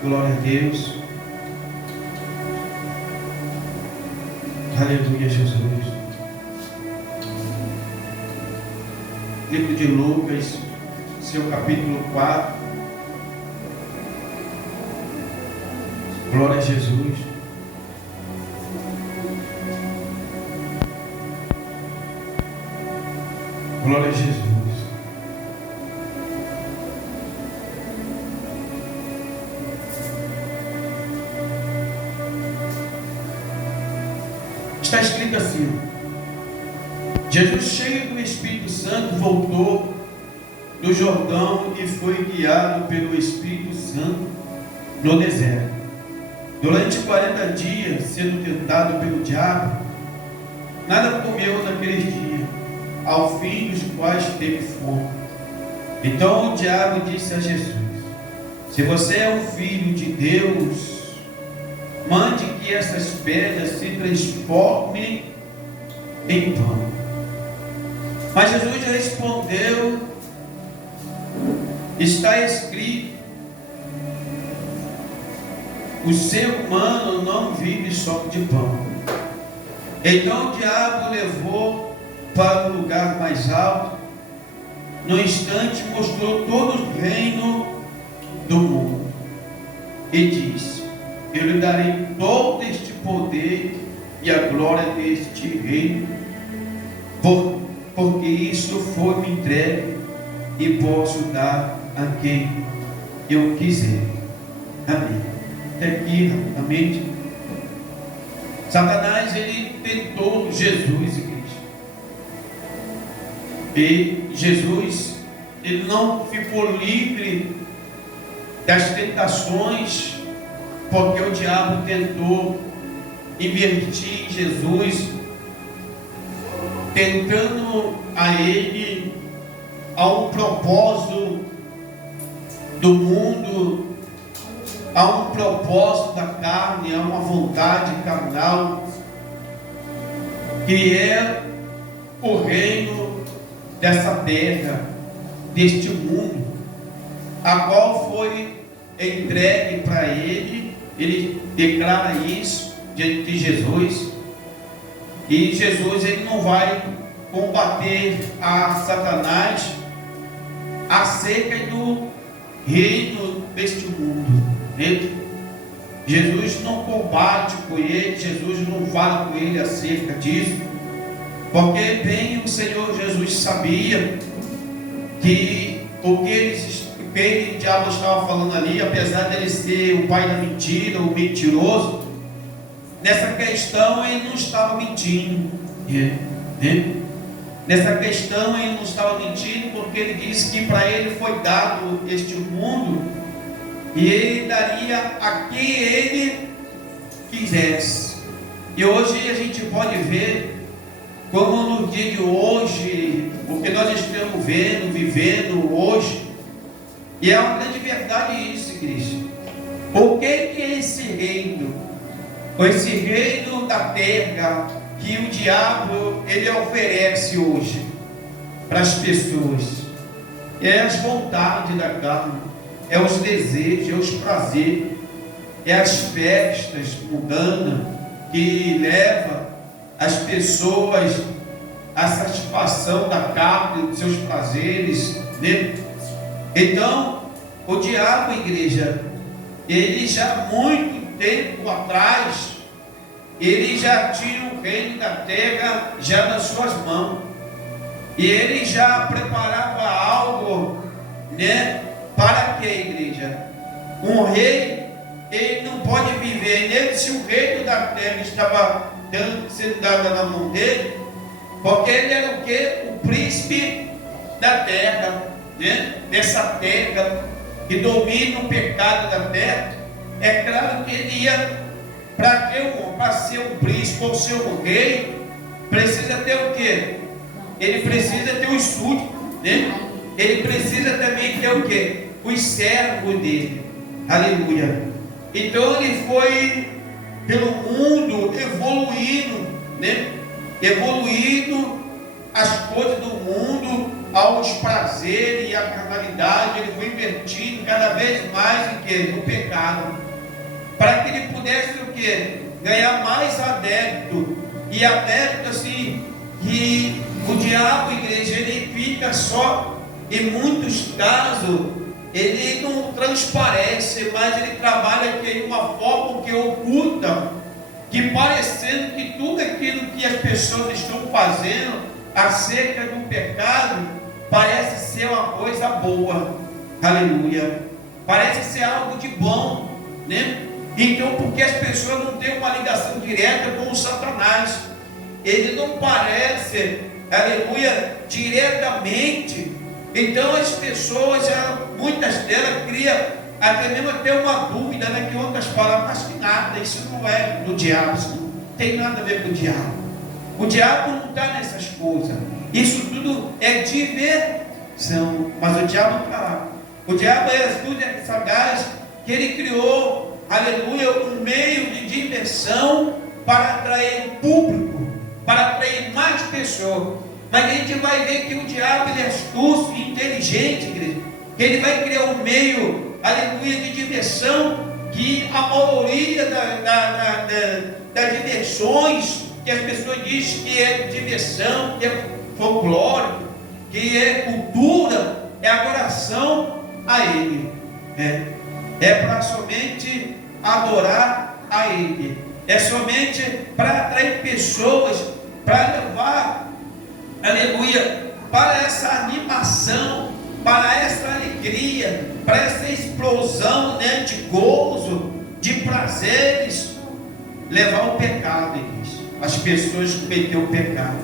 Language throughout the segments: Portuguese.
Glória a Deus. Aleluia, Jesus. Livro de Lucas, seu capítulo 4. Glória a Jesus. Glória a Jesus. Está escrito assim: Jesus, cheio do Espírito Santo, voltou do Jordão e foi guiado pelo Espírito Santo no deserto. Durante 40 dias, sendo tentado pelo diabo, nada comeu naqueles dias, ao fim dos quais teve fome. Então o diabo disse a Jesus: se você é o Filho de Deus, mande que essas pedras se transformem em pão. Mas Jesus respondeu: está escrito, o ser humano não vive só de pão. Então o diabo levou para o lugar mais alto. No instante mostrou todo o reino do mundo e disse: eu lhe darei todo este poder e a glória deste reino, porque isso foi-me entregue e posso dar a quem eu quiser. Amém. Até aqui, rapidamente. Satanás, ele tentou Jesus, igreja. E Jesus, ele não ficou livre das tentações, porque o diabo tentou invertir em Jesus, tentando a ele, a um propósito do mundo, a um propósito da carne, a uma vontade carnal, que é o reino dessa terra, deste mundo, a qual foi entregue para ele. Ele declara isso diante de Jesus, e Jesus, ele não vai combater a Satanás acerca do reino deste mundo, né? Jesus não combate com ele, Jesus não fala com ele acerca disso, porque bem o Senhor Jesus sabia que o que o diabo estava falando ali, apesar dele ser o pai da mentira, o mentiroso, nessa questão ele não estava mentindo, né? Nessa questão ele não estava mentindo, porque ele disse que para ele foi dado este mundo e ele daria a quem ele quisesse. E hoje a gente pode ver como no dia de hoje, o que nós estamos vendo, vivendo hoje, e é uma grande verdade isso, igreja. O que é esse reino? Esse reino da terra que o diabo, ele oferece hoje para as pessoas. É as vontades da carne, é os desejos, é os prazeres, é as festas mundanas que leva as pessoas à satisfação da carne, dos seus prazeres, né? Então, o diabo, igreja, ele já muito tempo atrás, ele já tinha o reino da terra já nas suas mãos, e ele já preparava algo, né? Para que, igreja? Um rei, ele não pode viver nele se o reino da terra estava sendo dado na mão dele, porque ele era o que? O príncipe da terra, né? Dessa terra que domina o pecado da terra. É claro que ele ia, para ser um príncipe ou ser um rei, precisa ter o que? Ele precisa ter os súditos, né? Ele precisa também ter o que? Os servos dele. Aleluia. Então ele foi pelo mundo evoluindo, né? Evoluindo as coisas do mundo, aos prazeres e à carnalidade, ele foi invertido cada vez mais em quê? No pecado, para que ele pudesse o quê? Ganhar mais adepto, e adepto assim, que o diabo, igreja, ele fica só, em muitos casos, ele não transparece, mas ele trabalha de uma forma que oculta, que parecendo que tudo aquilo que as pessoas estão fazendo acerca do pecado, parece ser uma coisa boa, aleluia, parece ser algo de bom, né? Então, porque as pessoas não têm uma ligação direta com o Satanás, ele não parece, aleluia, diretamente. Então as pessoas, muitas delas criam até mesmo ter uma dúvida, né, que outras palavras, mas que nada, isso não é do diabo, isso não tem nada a ver com o diabo. O diabo não está nessas coisas, isso tudo é diversão, mas o diabo está lá. O diabo é astuto, é sagaz, que ele criou, aleluia, um meio de diversão para atrair o público, para atrair mais pessoas. Mas a gente vai ver que o diabo, ele é astuto e inteligente, igreja. Ele vai criar um meio, aleluia, de diversão, que a maioria das diversões que as pessoas dizem que é diversão, que é folclórico, que é cultura, é adoração a ele, né? É para somente adorar a ele, é somente para atrair pessoas, para levar, aleluia, para essa animação, para essa alegria, para essa explosão, né, de gozo, de prazeres, levar o pecado, igreja. As pessoas cometeram o pecado,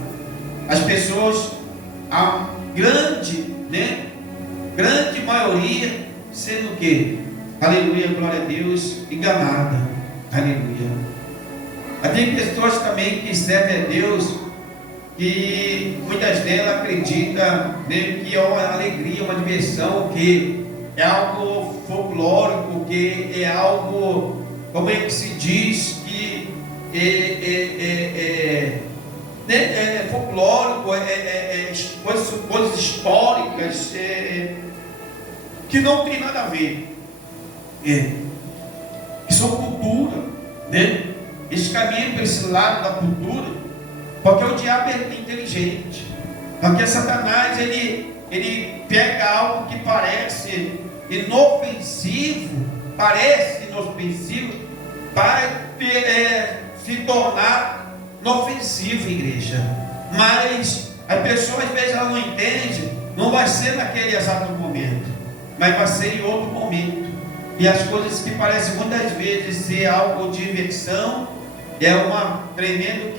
as pessoas, a grande, né, grande maioria, sendo que, aleluia, glória a Deus, enganada, aleluia. Tem pessoas também que servem a Deus, que muitas delas acreditam, né, que é uma alegria, uma diversão, que é algo folclórico, que é algo, como é que se diz, que é folclórico, coisas históricas, que não tem nada a ver, que são cultura, né? Eles caminham para esse lado da cultura, porque o diabo é inteligente, porque Satanás ele pega algo que parece inofensivo, para se tornar inofensivo, igreja. Mas a pessoa às vezes ela não entende, não vai ser naquele exato momento, mas vai ser em outro momento. E as coisas que parecem muitas vezes ser algo de diversão, é uma tremenda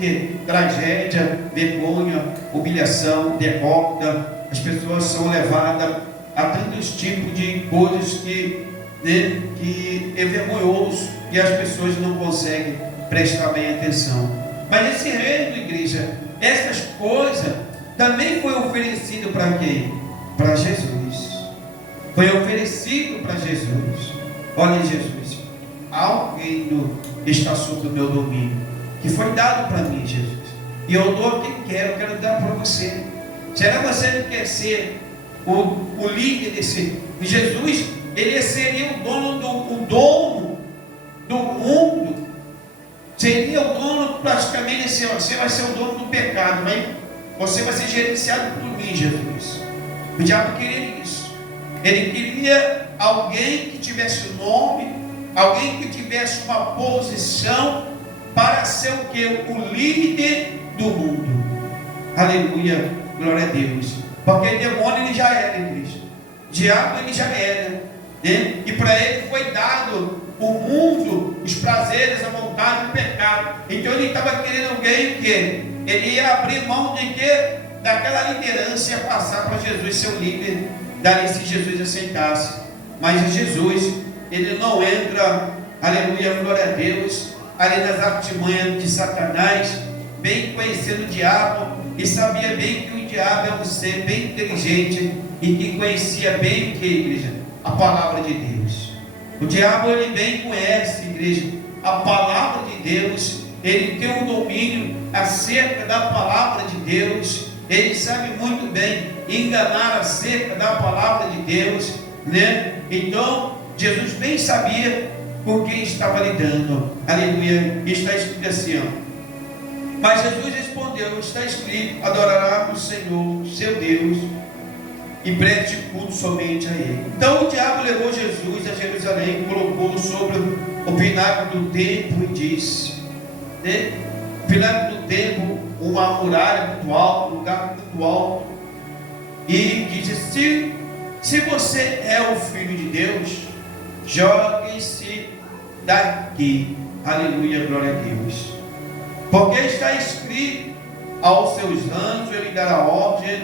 tragédia, vergonha, humilhação, derrota. As pessoas são levadas a tantos tipos de coisas que é vergonhoso, e as pessoas não conseguem prestar bem atenção. Mas esse reino, igreja, essas coisas também foi oferecido para quem? Para Jesus. Foi oferecido para Jesus. Olha, Jesus, ao reino está sob o meu domínio, que foi dado para mim, Jesus, e eu dou a quem quero, eu quero dar para você. Será que você não quer ser o líder desse? Jesus, ele seria o dono do mundo, seria o dono praticamente assim, você vai ser o dono do pecado, mas você vai ser gerenciado por mim, Jesus. O diabo queria isso, ele queria alguém que tivesse nome, alguém que tivesse uma posição para ser o que? O líder do mundo. Aleluia, glória a Deus. Porque demônio ele já era, igreja. Diabo ele já era, né? E para ele foi dado o mundo, os prazeres, a vontade, o pecado. Então ele estava querendo alguém que ele ia abrir mão de quê? Daquela liderança, ia passar para Jesus ser o líder. Daí se Jesus aceitasse. Mas Jesus, ele não entra, aleluia, glória a Deus, ali nas artimanhas de Satanás, bem conhecendo o diabo, e sabia bem que o diabo é um ser bem inteligente, e que conhecia bem o que, igreja? A palavra de Deus. O diabo, ele bem conhece, igreja, a palavra de Deus, ele tem um domínio acerca da palavra de Deus, ele sabe muito bem enganar acerca da palavra de Deus, né? Então, Jesus bem sabia com quem estava lidando. Aleluia. Está escrito assim, ó. Mas Jesus respondeu: está escrito, adorará o Senhor, seu Deus, e preste culto somente a Ele. Então o diabo levou Jesus a Jerusalém, colocou sobre o pináculo do templo e disse, né? O pináculo do templo, uma muralha muito alta, um lugar muito alto, e disse: se você é o Filho de Deus, jogue-se daqui. Aleluia, glória a Deus. Porque está escrito: aos seus anjos ele dará ordem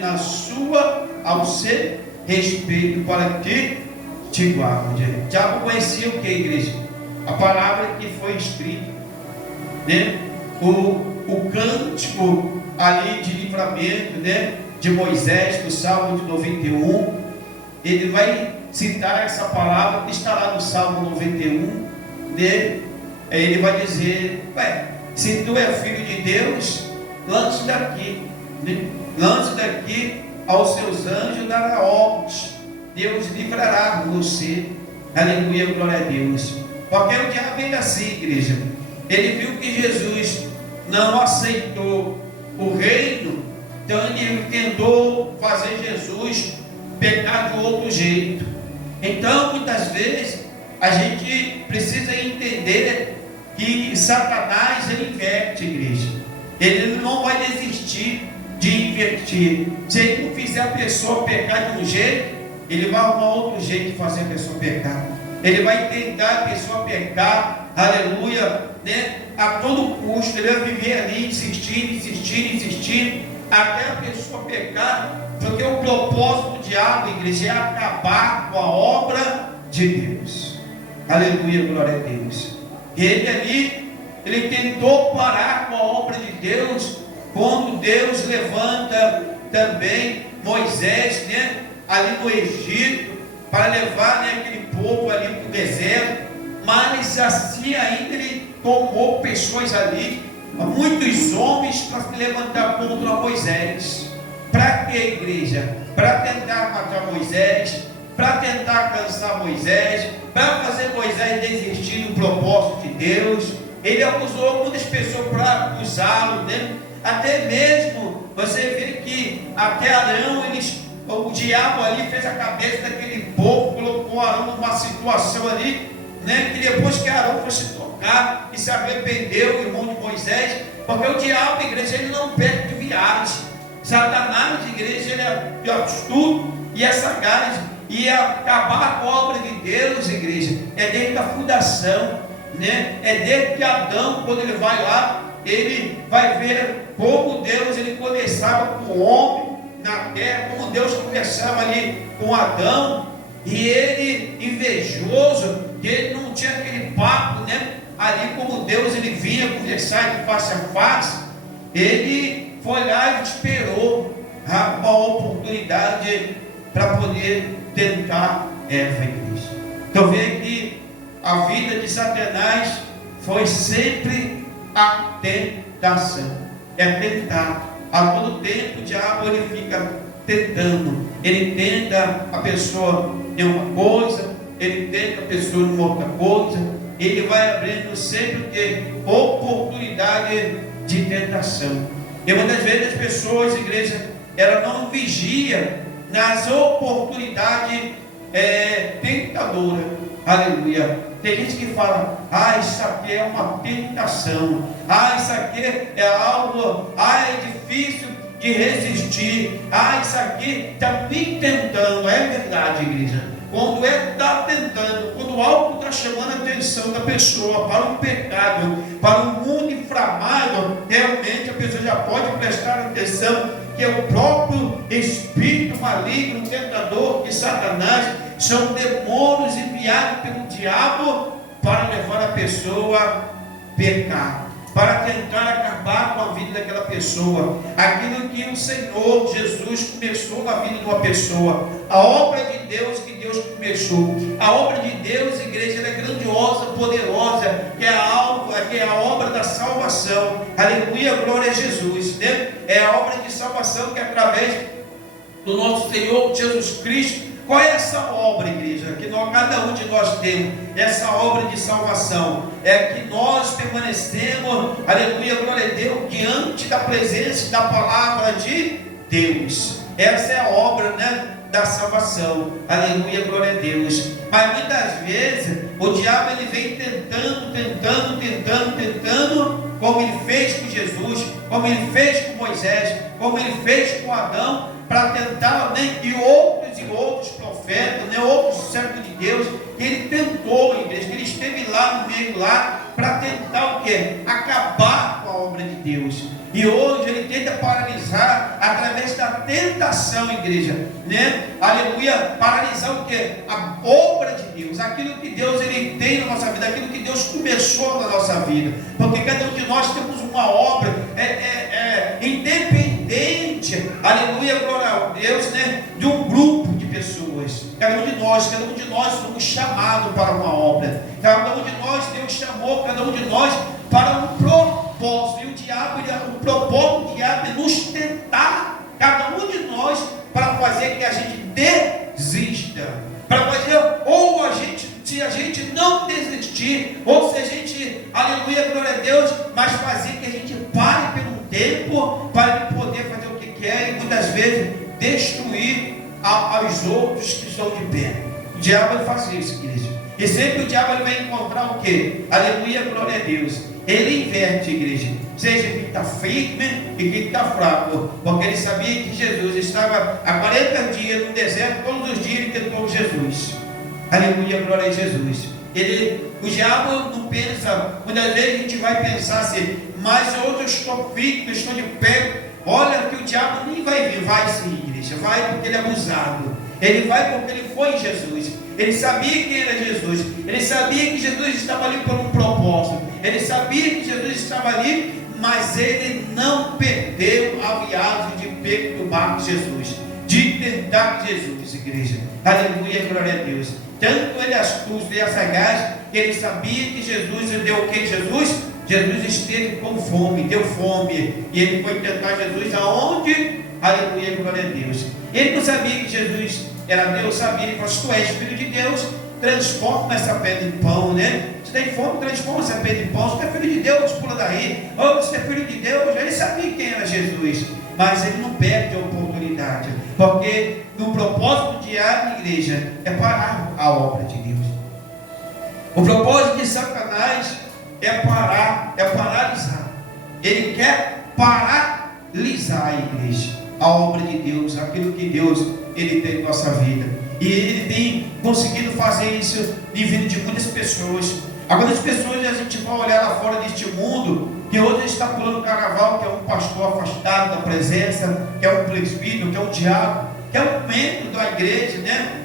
ao seu respeito, para que te guarde. O diabo conhecia o que, igreja? A palavra que foi escrita, né? O cântico ali de livramento, né? De Moisés, do Salmo de 91. Ele vai citar essa palavra que está lá no Salmo 91, né? Ele vai dizer: se tu é filho de Deus, lance daqui, né? Lance daqui, aos seus anjos dará ordens, Deus livrará você. Aleluia, glória a Deus. Porque o diabo ainda assim, igreja, ele viu que Jesus não aceitou o reino, então ele tentou fazer Jesus pecar de outro jeito. Então muitas vezes a gente precisa entender que Satanás, ele inverte, igreja. Ele não vai desistir de invertir. Se ele não fizer a pessoa pecar de um jeito, ele vai arrumar outro jeito de fazer a pessoa pecar. Ele vai tentar a pessoa pecar, aleluia, né? A todo custo. Ele vai viver ali insistindo, até a pessoa pecar. Porque o propósito do diabo, igreja, é acabar com a obra de Deus. Aleluia, glória a Deus. Ele ali, ele tentou parar com a obra de Deus, quando Deus levanta também Moisés, né, ali no Egito, para levar, né, aquele povo ali para o deserto. Mas assim ainda ele tomou pessoas ali, muitos homens, para se levantar contra Moisés. Para que, igreja? Para tentar matar Moisés, para tentar cansar Moisés, para fazer Moisés desistir do propósito de Deus. Ele acusou muitas pessoas para acusá-lo, né? Até mesmo você vê que até Arão, o diabo ali fez a cabeça daquele povo, colocou Arão numa situação ali, né? Que depois que Arão foi se tocar e se arrependeu, irmão de Moisés, porque o diabo, igreja, ele não perde de viagem. Satanás, igreja, ele é astuto e é sagaz. E acabar com a obra de Deus, igreja, é desde a fundação, né? É desde que Adão, quando ele vai lá, ele vai ver como Deus, ele conversava com o homem na terra, como Deus conversava ali com Adão, e ele, invejoso, que ele não tinha aquele papo, né? Ali como Deus, ele vinha conversar de face a face, ele foi lá e esperou uma oportunidade para poder tentar Eva, igreja. Então veja que a vida de Satanás foi sempre a tentação. É tentar. A todo tempo o diabo ele fica tentando. Ele tenta a pessoa em uma coisa, ele tenta a pessoa em outra coisa. Ele vai abrindo sempre o que? Oportunidade de tentação. E muitas vezes as pessoas, igreja, ela não vigia nas oportunidades tentadoras. Aleluia. Tem gente que fala: isso aqui é uma tentação, isso aqui é algo, é difícil de resistir, isso aqui está me tentando. É verdade, igreja. Quando está tentando, quando algo está chamando a atenção da pessoa para um pecado, para um mundo inflamado, realmente a pessoa já pode prestar atenção que é o próprio espírito maligno, tentador de Satanás, são demônios enviados pelo diabo para levar a pessoa a pecar, para tentar acabar com a vida daquela pessoa. Aquilo que o Senhor Jesus começou na vida de uma pessoa, a obra de Deus que Deus começou, a obra de Deus, igreja, ela é grandiosa, poderosa, que é a obra da salvação. Aleluia, glória a Jesus, né? É a obra de salvação que através do nosso Senhor Jesus Cristo. Qual é essa obra, igreja? Que cada um de nós temos, essa obra de salvação, é que nós permanecemos, aleluia, glória a Deus, diante da presença da palavra de Deus. Essa é a obra, da salvação, aleluia, glória a Deus. Mas muitas vezes o diabo ele vem tentando, como ele fez com Jesus, como ele fez com Moisés, como ele fez com Adão, para tentar, e outros profetas, outros servos de Deus, que ele tentou, igreja, que ele esteve lá no meio para tentar o quê? Acabar com a obra de Deus. E hoje ele tenta paralisar através da tentação, igreja, aleluia, paralisar o quê? A obra de Deus, aquilo que Deus ele tem na nossa vida, aquilo que Deus começou na nossa vida, porque cada um de nós temos uma obra independente, aleluia, glória a Deus, de um grupo de pessoas. Cada um de nós somos chamados para uma obra, cada um de nós, Deus chamou cada um de nós para um propósito, e o propósito do diabo é nos tentar, cada um de nós, para fazer que a gente desista, para fazer, ou se a gente não desistir, ou se a gente, aleluia, glória a Deus, mas fazer que a gente pare por um tempo, para poder fazer o que quer, e muitas vezes destruir aos outros que estão de pé. O diabo ele faz isso, igreja, e sempre o diabo ele vai encontrar o que? Aleluia, glória a Deus. Ele inverte, igreja, seja que está firme e que está fraco, porque ele sabia que Jesus estava há 40 dias no deserto, todos os dias ele tentou Jesus. Aleluia, glória a Jesus. O diabo não pensa, muitas vezes a gente vai pensar assim, mas outros estão firmes, estão de pé. Olha que o diabo nem vai vir, vai sim, igreja, vai porque ele é abusado. Ele vai porque ele foi em Jesus. Ele sabia quem era Jesus. Ele sabia que Jesus estava ali por um propósito. Ele sabia que Jesus estava ali, mas ele não perdeu a viagem de perturbar Jesus, de tentar Jesus, igreja. Aleluia, glória a Deus. Tanto ele astuto e sagaz, que ele sabia que Jesus deu o que? Jesus esteve com fome, deu fome. E ele foi tentar Jesus aonde? Aleluia, glória a Deus. Ele não sabia que Jesus era Deus, sabia. Ele falou: se tu és filho de Deus, transforma essa pedra em pão, Se tem fome, transforma essa pedra em pão. Se tu é filho de Deus, pula daí. Ou se tu é filho de Deus, ele sabia quem era Jesus. Mas ele não perde a oportunidade, porque no propósito do diabo, igreja, é parar a obra de Deus. O propósito de Satanás é parar, é paralisar. Ele quer paralisar a igreja, a obra de Deus, aquilo que Deus ele tem em nossa vida. E ele tem conseguido fazer isso em vida de muitas pessoas. Algumas pessoas, a gente vai olhar lá fora deste mundo, que hoje está pulando carnaval, que é um pastor afastado da presença, que é um presbítero, que é um diabo, que é um membro da igreja,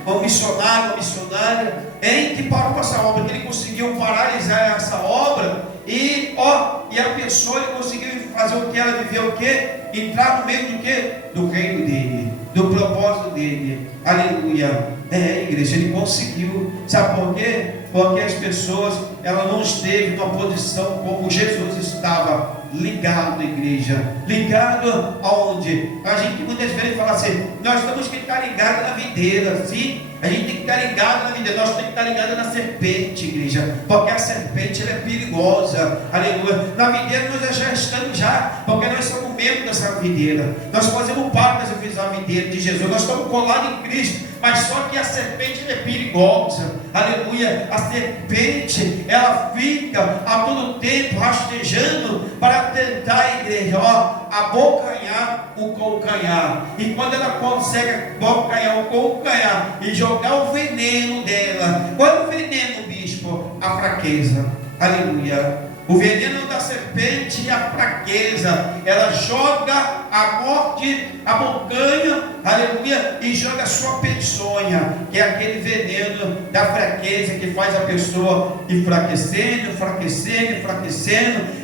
um missionário, uma missionária, em que parou com essa obra, que ele conseguiu paralisar essa obra, e a pessoa ele conseguiu fazer o que? Ela viveu o que? Entrar no meio do que? Do reino dele, do propósito dele. Aleluia. Igreja, ele conseguiu. Sabe por quê? Porque as pessoas, ela não esteve numa posição como Jesus estava, ligado, igreja. Ligado aonde? A gente muitas vezes fala assim: nós temos que estar ligados na videira, sim. A gente tem que estar ligado na videira, nós temos que estar ligados na serpente, igreja, porque a serpente ela é perigosa. Aleluia. Na videira nós já estamos porque nós somos membros dessa videira, nós fazemos parte dessa videira de Jesus, nós estamos colados em Cristo, mas só que a serpente é perigosa. Aleluia. A serpente ela fica a todo tempo rastejando para tentar, igreja, abocanhar o calcanhar. E quando ela consegue abocanhar o calcanhar e jogar o veneno dela, qual é o veneno, bispo? A fraqueza. Aleluia. O veneno da serpente é a fraqueza. Ela joga a morte, abocanha, aleluia, e joga a sua peçonha, que é aquele veneno da fraqueza que faz a pessoa enfraquecendo,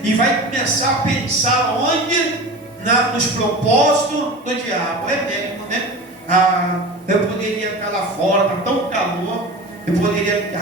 e vai começar a pensar onde? Nos propósitos do diabo. É mesmo, eu poderia estar lá fora, está tão calor, eu poderia,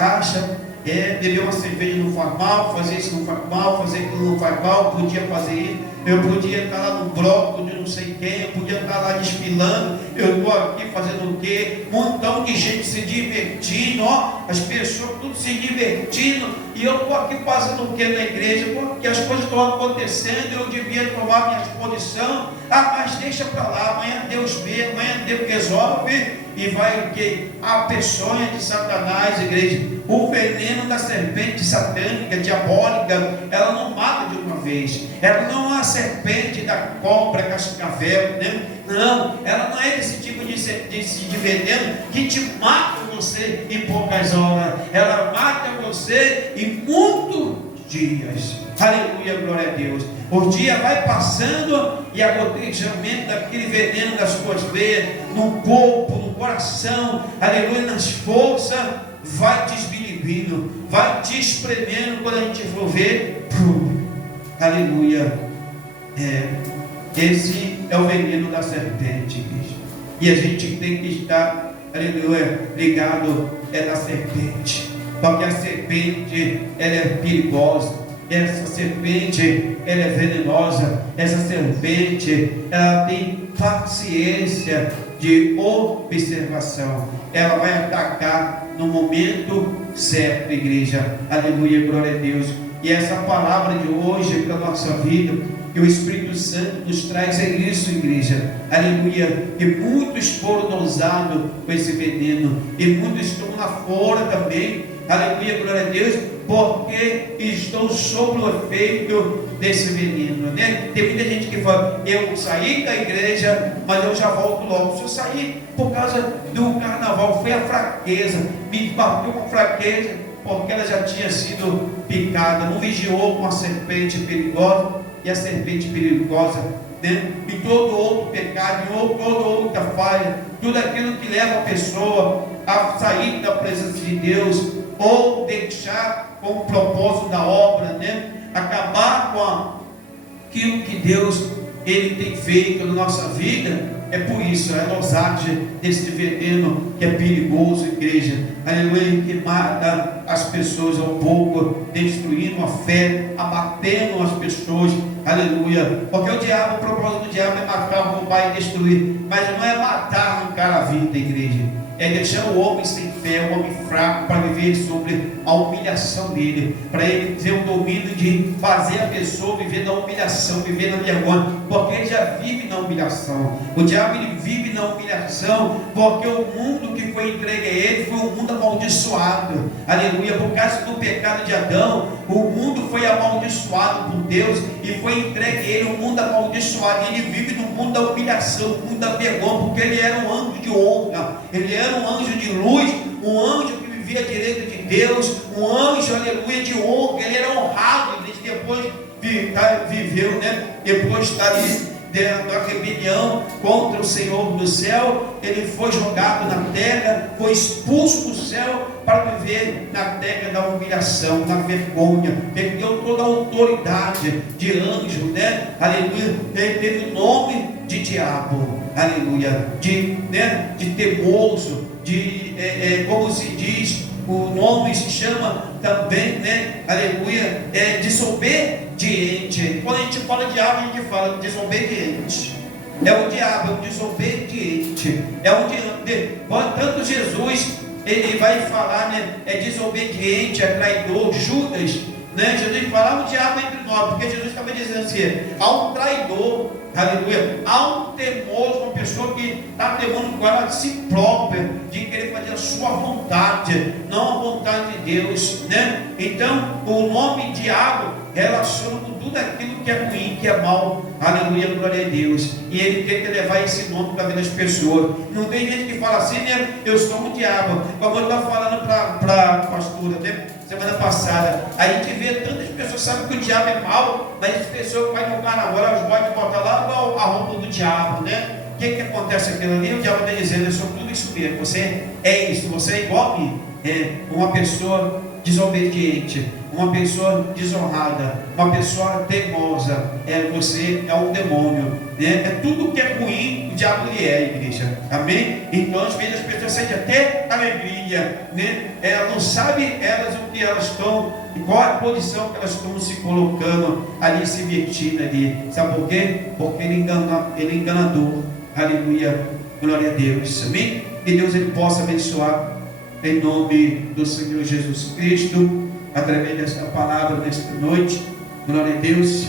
beber uma cerveja não faz mal, fazer isso não faz mal, fazer aquilo não faz mal, podia fazer isso. Eu podia estar lá no bloco de não sei quem, eu podia estar lá desfilando, eu estou aqui fazendo o quê? Um montão de gente se divertindo, as pessoas tudo se divertindo, e eu estou aqui fazendo o quê na igreja? Porque as coisas estão acontecendo, eu devia tomar minha posição, mas deixa para lá, amanhã Deus vê, amanhã Deus resolve, e vai o quê? A peçonha de Satanás, igreja, o veneno da serpente satânica, diabólica, ela não mata de uma vez, ela não é a serpente da cobra cascavel, né? Não, ela não é desse tipo de veneno que te mata você em poucas horas, ela mata você em muitos dias. Aleluia, glória a Deus. O dia vai passando e a gotejamento daquele veneno das suas veias, no corpo, no coração, aleluia, nas forças, vai desbilibindo, vai te espremendo. Quando a gente for ver, aleluia, esse é o veneno da serpente, igreja. E a gente tem que estar, aleluia, ligado na serpente, porque a serpente, ela é perigosa, essa serpente, ela é venenosa, essa serpente, ela tem paciência de observação, ela vai atacar no momento certo, igreja, aleluia, glória a Deus. E essa palavra de hoje para a nossa vida, que o Espírito Santo nos traz, é isso, igreja, aleluia, que muitos foram ousados com esse veneno, e muitos estão lá fora também, aleluia, glória a Deus, porque estão sob o efeito desse veneno, né? Tem muita gente que fala, eu saí da igreja, mas eu já volto logo. Se eu sair por causa do carnaval, foi a fraqueza, me bateu uma fraqueza, porque ela já tinha sido picada, não vigiou com a serpente perigosa, e a serpente perigosa, né? E todo outro pecado, e toda outra falha, tudo aquilo que leva a pessoa a sair da presença de Deus, ou deixar com o propósito da obra, né? Acabar com aquilo que Deus ele tem feito na nossa vida. É por isso, a ousagem desse veneno que é perigoso, igreja, aleluia, que mata as pessoas ao pouco, destruindo a fé, abatendo as pessoas, aleluia, porque o diabo, o propósito do diabo é matar, roubar e destruir, mas não é matar, arrancar a vida, igreja, é deixar o homem sem fé, o homem fraco, para viver sobre a humilhação dele, para ele ter o domínio de fazer a pessoa viver na humilhação, viver na vergonha, porque ele já vive na humilhação. O diabo ele vive na humilhação, porque o mundo que foi entregue a ele foi um mundo amaldiçoado, aleluia, por causa do pecado de Adão, o mundo foi amaldiçoado por Deus, e foi entregue a ele um mundo amaldiçoado, e ele vive no mundo da humilhação, no mundo da vergonha, porque ele era um anjo de honra, ele era um anjo de luz, um anjo que vivia à direita de Deus, um anjo, aleluia, de honra, ele era honrado, ele depois viveu, né? Depois está ali da rebelião contra o Senhor do céu, ele foi jogado na terra, foi expulso do céu para viver na terra da humilhação, da vergonha, perdeu toda a autoridade de anjo, né? Aleluia, ele teve o nome de diabo, aleluia, de teimoso, como se diz, o nome se chama também, né? Aleluia, desobediente. Quando a gente fala diabo, a gente fala desobediente. É o diabo, é o desobediente. Tanto Jesus, ele vai falar, né? É desobediente, é traidor. Judas, né? Jesus falava o diabo entre nós, porque Jesus estava dizendo assim: há um traidor, aleluia, há um temoso, uma pessoa que está temendo com ela de si própria, de querer fazer a sua vontade, não a vontade de Deus, né? Então, o nome diabo relaciona com tudo aquilo que é ruim, que é mal, aleluia, glória a Deus, e ele tem que levar esse nome para a vida das pessoas. Não tem gente que fala assim, né? Eu sou um diabo, como eu estava falando para a pastora, né? Semana passada, a gente vê tantas pessoas sabem que o diabo é mau, mas as pessoas que vai no carnaval, elas podem botar lá a roupa do diabo, né? O que acontece aquilo ali? O diabo está dizendo: eu sou tudo isso mesmo, você é isso, você é igual a mim, uma pessoa desobediente, uma pessoa desonrada, uma pessoa teimosa, você é um demônio, né? É tudo que é ruim, o diabo lhe é, igreja, amém? Então às vezes as pessoas sentem até alegria, né? Elas não sabem elas o que elas estão, em qual a posição que elas estão se colocando ali, se metindo ali, sabe por quê? Porque ele é enganador, aleluia, glória a Deus, amém? Que Deus ele possa abençoar em nome do Senhor Jesus Cristo, através desta palavra nesta noite, glória a Deus.